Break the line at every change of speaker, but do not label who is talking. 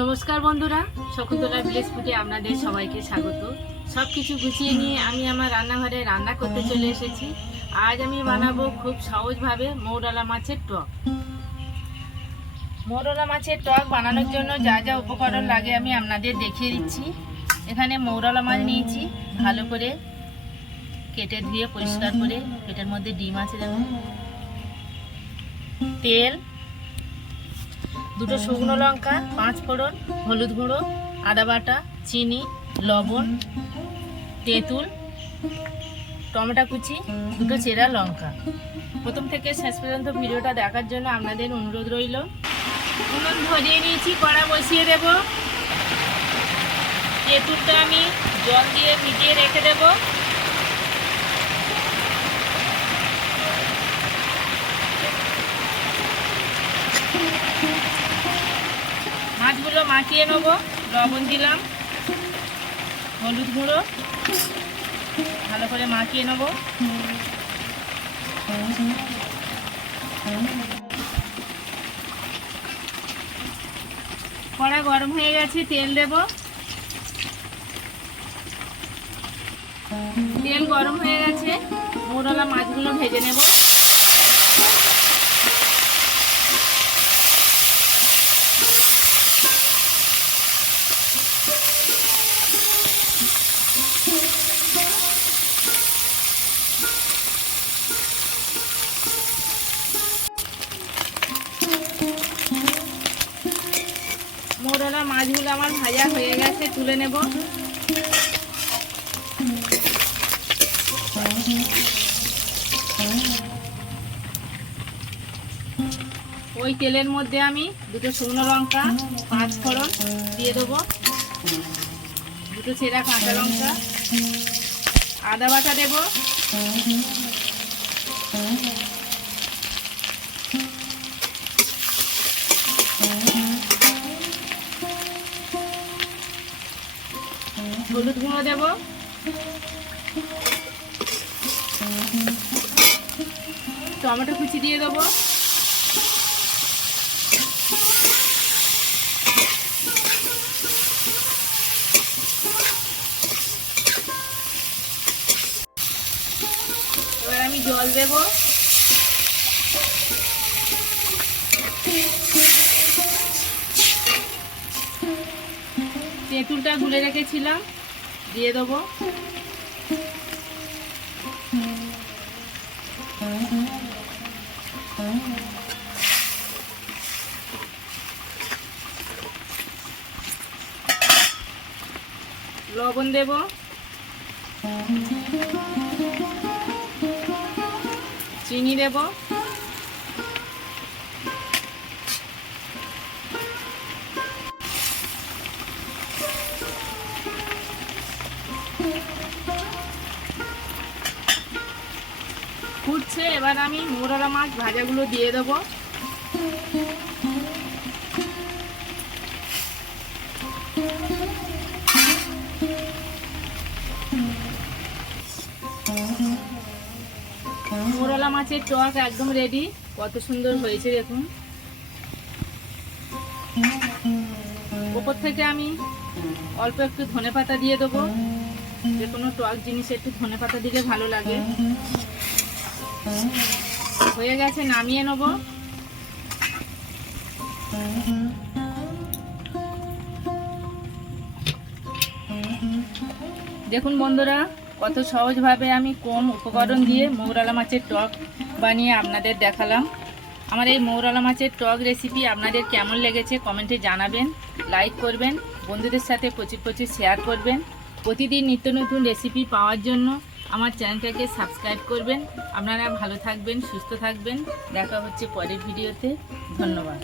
নমস্কার বন্ধুরা শকুন্তলা ভিলেজ ফুটে আপনাদের সবাইকে স্বাগত। সব কিছু গুছিয়ে নিয়ে আমি আমার রান্নাঘরে রান্না করতে চলে এসেছি। আজ আমি বানাবো খুব সহজভাবে মৌরালা মাছের টক। মৌরলা মাছের টক বানানোর জন্য যা যা উপকরণ লাগে আমি আপনাদের দেখিয়ে দিচ্ছি। এখানে মৌরলা মাছ নিয়েছি, ভালো করে কেটে ধুয়ে পরিষ্কার করে পেটের মধ্যে ডিম আছে দেখুন। তেল দুটো শুকনো লঙ্কা, পাঁচ ফোড়ন, হলুদ গুঁড়ো, আদা বাটা, চিনি, লবণ, তেঁতুল, টমেটো কুচি, দুটো চেরা লঙ্কা। প্রথম থেকে শেষ পর্যন্ত ভিডিওটা দেখার জন্য আপনাদের অনুরোধ রইল। উনুন ধরিয়ে নিয়েছি, কড়া বসিয়ে দেব। তেঁতুলটা আমি জল দিয়ে ভিজিয়ে রেখে দেব। মাছগুলো মাখিয়ে নেব। লবণ দিলাম। হলুদ গুঁড়ো। ভালো করে মাখিয়ে নেব। কড়া গরম হয়ে গেছে, তেল দেব। তেল গরম হয়ে গেছে। মোড়লা মাছগুলো ভেজে নেব। মাছগুলো আমার ভাজা হয়ে গেছে, তুলে নেব। ওই তেলের মধ্যে আমি দুটো শুকনো লঙ্কা, পাঁচ ফোড়ন দিয়ে দেবো। দুটো ছেঁড়া কাঁচা লঙ্কা। আদা বাটা দেব। হলুদ গুঁড়ো দেব। টমেটো কুচি দিয়ে দেবো। এবার আমি জল দেব। তেঁতুলটা গুলে রেখেছিলাম। দিয়ে দেবো। লবণ দেব। চিনি দেব। ফুটছে, এবার আমি মোরলা মাছ ভাজাগুলো দিয়ে দেবো। মোরলা মাছের টক একদম রেডি কত সুন্দর হয়েছে দেখুন। ওপর থেকে আমি অল্প একটু ধনে পাতা দিয়ে দেবো। যে কোনো টক জিনিসে একটু ধনে পাতা দিলে ভালো লাগে। হয়ে গেছে, নামিয়ে নেব। দেখুন বন্ধুরা, কত সহজভাবে আমি কম উপকরণ দিয়ে মৌরালা মাছের টক বানিয়ে আপনাদের দেখালাম। আমার এই মৌরালা মাছের টক রেসিপি আপনাদের কেমন লেগেছে কমেন্টে জানাবেন, লাইক করবেন, বন্ধুদের সাথে প্রচুর প্রচুর শেয়ার করবেন। প্রতিদিন নিত্য নতুন রেসিপি পাওয়ার জন্য আমার চ্যানেলটাকে সাবস্ক্রাইব করবেন। আপনারা ভালো থাকবেন সুস্থ থাকবেন। দেখা হচ্ছে পরের ভিডিওতে। ধন্যবাদ।